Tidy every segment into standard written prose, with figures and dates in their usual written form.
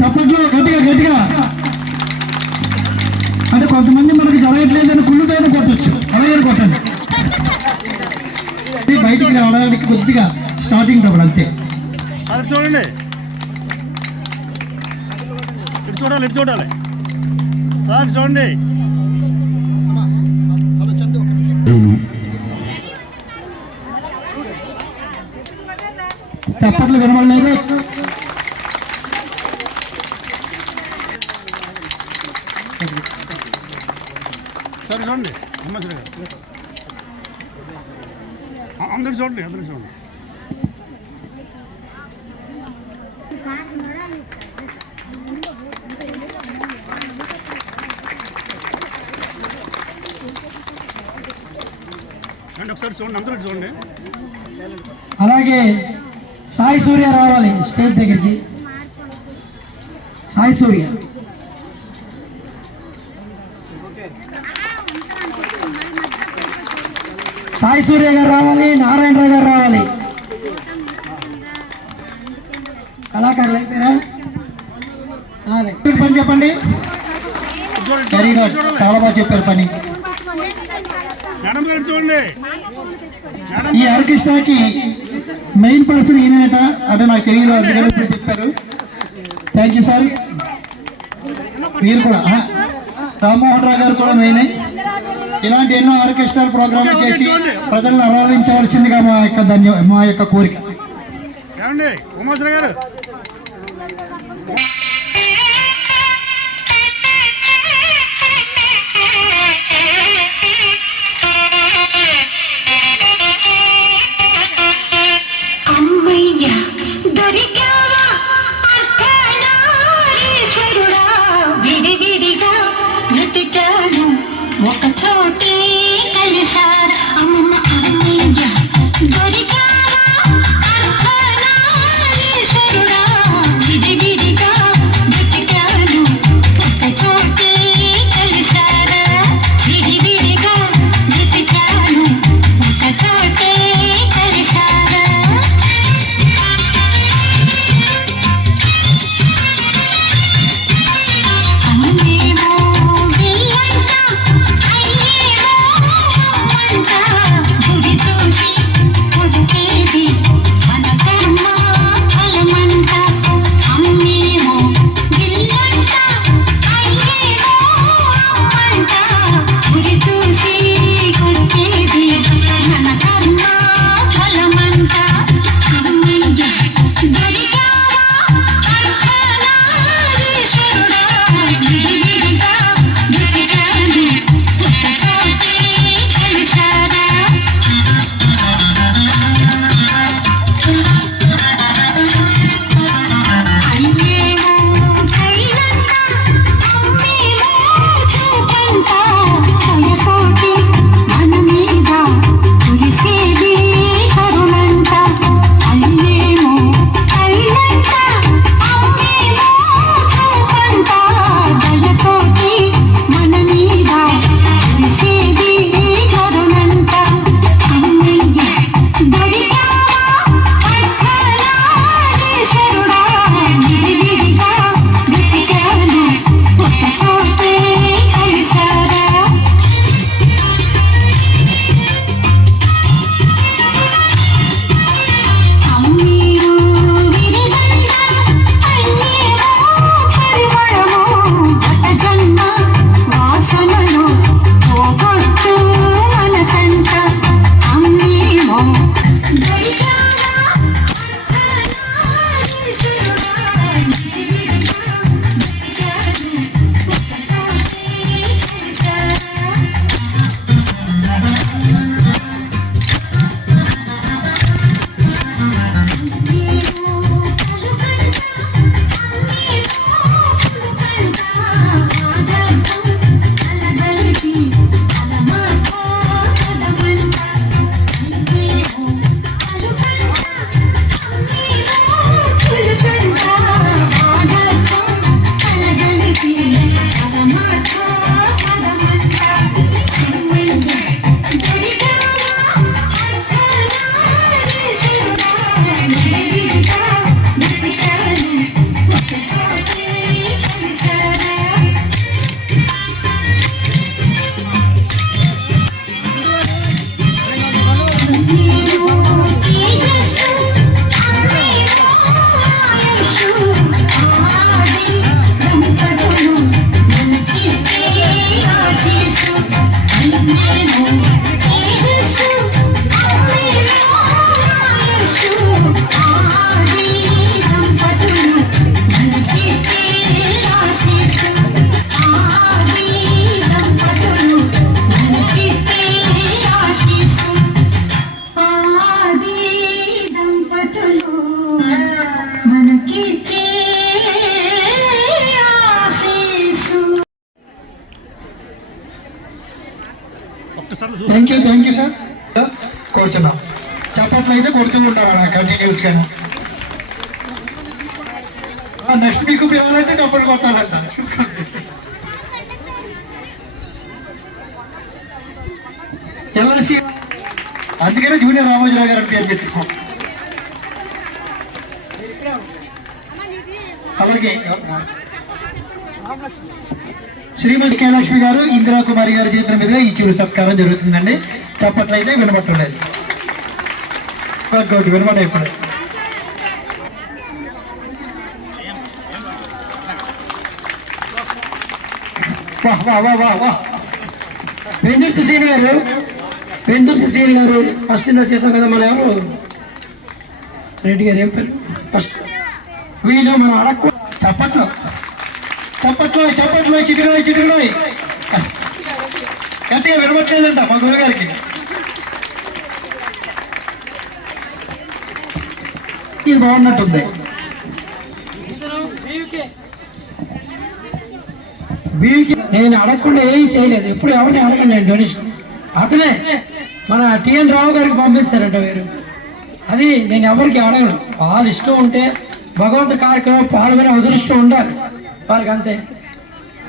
చప్పట్లో గట్టిగా గట్టిగా అంటే కొంతమంది మనకి జరగట్లేదని కుళ్ళుతో కొట్టచ్చు, అలాగే కొట్టండి. బయటికి రావడానికి కొద్దిగా స్టార్టింగ్ డబ్బులు అంతే. చూడండి, ఇటు చూడాలి, ఇటు చూడాలి సార్, చూడండి. చప్పట్లు వినబడలేదు. సరే చూడండి, అందరికి చూడండి, అందరికి చూడండి. ఒకసారి చూడండి, అందరికి చూడండి. అలాగే సాయి సూర్య రావాలి స్టేజ్ దగ్గరికి. సాయి సూర్య సాయి సూర్య గారు రావాలి, నారాయణరావు గారు రావాలి. కళాకారులు అయిపోయారా? పని చెప్పండి. వెరీ గుడ్, చాలా బాగా చెప్పారు పని. ఈ ఆర్కెస్ట్రాకి మెయిన్ పర్సన్ ఈయనట అంటే నాకు తెలియదు, అందుకని ఇప్పుడు చెప్పారు. Thank you sir. మీరు కూడా రామ్మోహన్ రావు గారు కూడా మెయిన్. ఇలాంటి ఎన్నో ఆర్కెస్ట్రల్ ప్రోగ్రాంలు చేసి ప్రజలను ఆరాధించవలసిందిగా మా యొక్క కోరిక. Thank you sir. కూర్చున్నాం. చప్పట్లు అయితే కొడుతూ ఉంటారు అలా కంటిన్యూస్ గానే. నెక్స్ట్ మీకు పిలవాలంటే డబ్బులు కొట్టాలంట. ఎల్ఐసి అందుకనే జూనియర్ రామోజీరావు గారు పేరు పెట్టుకున్నాం. అలాగే శ్రీమతి కేలక్ష్మి గారు, ఇందిరా కుమారి గారి చేతుల మీదుగా ఈ చిరు సత్కారం జరుగుతుందండి. చప్పట్లయితే వినబట్టలేదు. వినబడ ఇప్పుడు పెందుర్తి సీని గారు ఫస్ట్ ఇందా చేసాం కదా. మన ఎవరు రెడ్డి గారు ఏం పేరు ఫస్ట్ వీళ్ళు మనం అడక్కు. చప్పట్లు చిటికలో గట్టిగా వినబట్టలేదంట మా గురుగారికి. ఇది బాగున్నట్టుంది. నేను అడగకుండా ఏమీ చేయలేదు. ఎప్పుడు ఎవరిని అడగండి నేను డొనేషన్. అతనే మన టిఎన్ రావు గారికి పంపించారట వీరు. అది నేను ఎవరికి అడగను. వాళ్ళ ఇష్టం ఉంటే భగవంతు కార్యక్రమం పాల్గొనే అదృష్టం ఉండాలి వాళ్ళకి, అంతే.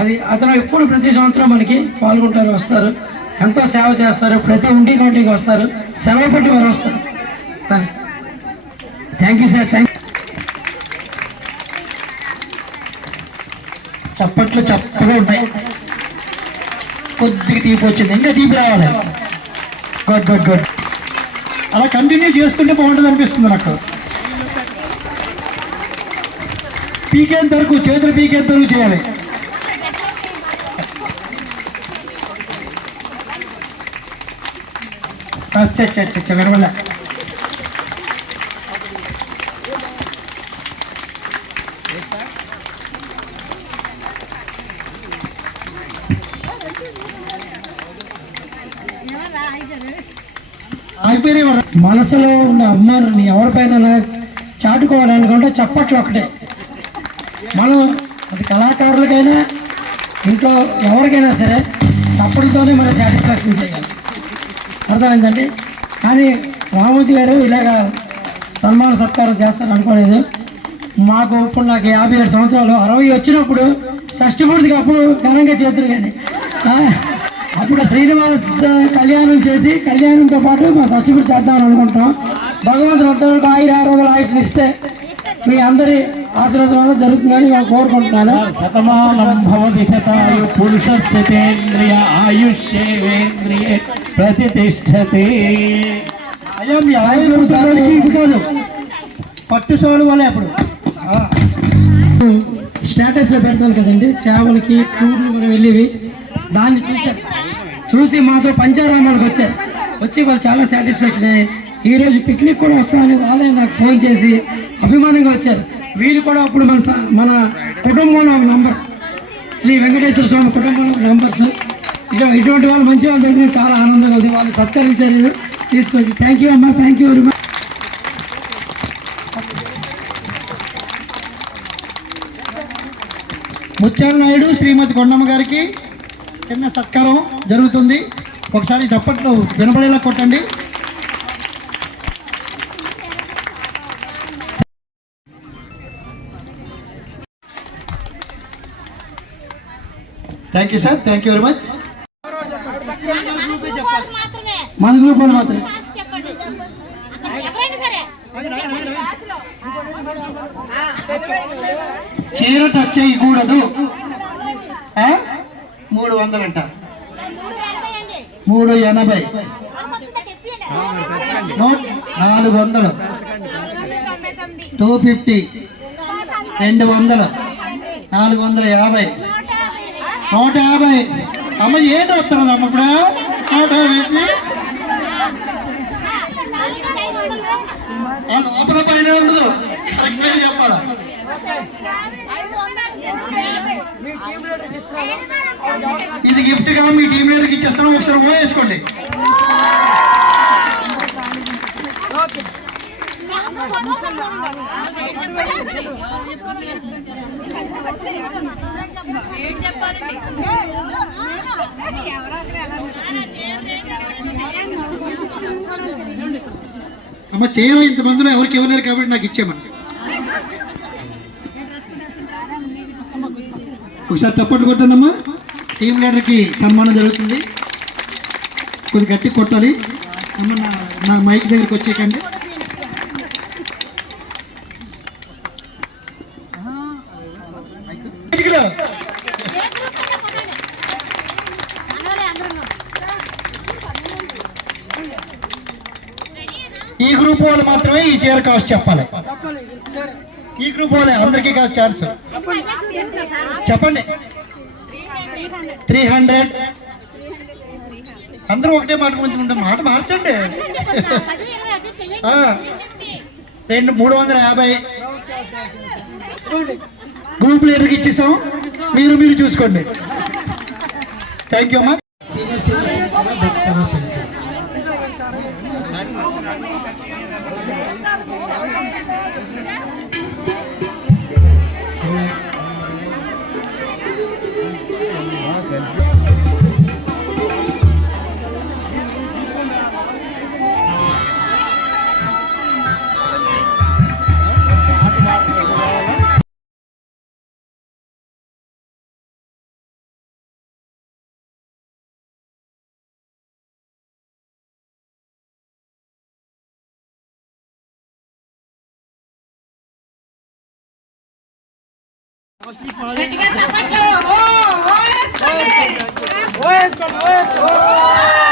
అది అతను ఎప్పుడు ప్రతి సంవత్సరం మనకి పాల్గొంటారు, వస్తారు, ఎంతో సేవ చేస్తారు. ప్రతి ఇంటికి వస్తారు, సెలవు పెట్టి వారు వస్తారు. Thank you sir. చప్పట్లు చప్పగా ఉంటాయి. కొద్దిగా తీపి వచ్చింది, ఇంకా తీపి రావాలి. గుడ్. అలా కంటిన్యూ చేస్తుంటే బాగుంటుంది అనిపిస్తుంది నాకు. పీకేంత వరకు, చేతులు పీకేంత వరకు చేయాలి. వినవల్ల మనసులో ఉన్న అమ్మాయిని ఎవరిపైన చాటుకోవాలనుకుంటే చప్పట్లు ఒకటే. మనం అది కళాకారులకైనా ఇంట్లో ఎవరికైనా సరే చప్పట్లతోనే మనం సాటిస్ఫాక్షన్ చేయాలి. అర్థమైందండి. కానీ రామోజీ గారు ఇలాగా సన్మాన సత్కారం చేస్తారు అనుకోలేదు. మాకు ఇప్పుడు నాకు 57 సంవత్సరాలు, 60 వచ్చినప్పుడు షష్ఠి పూర్తికి అప్పుడు ఘనంగా చేతులు. కానీ అప్పుడు శ్రీనివాస్ కళ్యాణం చేసి కళ్యాణంతో పాటు మా షష్ఠి పూర్తి చేద్దామని అనుకుంటున్నాం. భగవంతుడు అంతవరకు ఆయురారోగ్యాలు ఆయుష్ని ఇస్తే మీ అందరి ఆశీర్వాదాలు జరుగుతుందని నేను కోరుకుంటున్నాను. శతమానం భవతి శతాయు పురుషస్యేంద్రియ ఆయుష్యేంద్రియే ప్రతిష్టతే. కాదు, పట్టు సోలు వల్ల అప్పుడు స్టేటస్లో పెడతాను కదండి సేవలకి టూర్లు మనం వెళ్ళేవి. దాన్ని చూసి మాతో పంచారామాలకు వచ్చి వాళ్ళు చాలా సాటిస్ఫాక్షన్ అయ్యి ఈరోజు పిక్నిక్ కూడా వస్తామని వాళ్ళే నాకు ఫోన్ చేసి అభిమానంగా వచ్చారు. వీరు కూడా అప్పుడు మన కుటుంబంలో ఒక నంబర్, శ్రీ వెంకటేశ్వర స్వామి కుటుంబంలో నంబర్స్. ఇటువంటి వాళ్ళు మంచి వాళ్ళు దొరికిన చాలా ఆనందంగా ఉంది. వాళ్ళు సత్కరించారు తీసుకొచ్చి. థ్యాంక్ యూ అమ్మా, థ్యాంక్ యూ వెరీ మచ్. ముత్యాల నాయుడు శ్రీమతి కొండమ్మ గారికి చిన్న సత్కారం జరుగుతుంది. ఒకసారి చప్పట్లు వినపడేలా కొట్టండి. Thank you sir, thank you very much. మన గ్రూప్ వాళ్ళు మాత్రమే. చీర టచ్ చేయకూడదు. 300 అంట. 380, 400, 250, 200, 450, 150. అమ్మ ఏంటి వస్తున్నది అమ్మ ఇప్పుడు 150. లోపల పైన ఉండదు, కరెక్ట్గా చెప్పాలా. ఇది గిఫ్ట్ గా మీ టీం లీడర్కి ఇచ్చేస్తాను. ఒకసారి వేసుకోండి. అమ్మ చేయరు, ఇంతమందిలో ఎవరికి ఇవ్వలేరు కాబట్టి నాకు ఇచ్చేయమని. ఒకసారి తప్పట్లు కొట్టండమ్మా. టీం లీడర్కి సన్మానం జరుగుతుంది, కొద్ది గట్టి కొట్టాలి. అమ్మ నా మైక్ దగ్గరికి వచ్చేయకండి. ఈ గ్రూప్ వాళ్ళు మాత్రమే ఈ చీర కాస్ట్ చెప్పాలి. ఈ గ్రూప్ వాళ్ళే, అందరికీ కాదు ఛాన్స్. చెప్పండి. 300. అందరూ ఒకటే మాట గురించి ఉంటాం, మాట మార్చండి. 350 గ్రూప్ లీడర్కి ఇచ్చేసాం, మీరు చూసుకోండి. థ్యాంక్ యూ అమ్మా. గట్టిగా చప్పట్లు. ఓ ఓ ఓ ఓ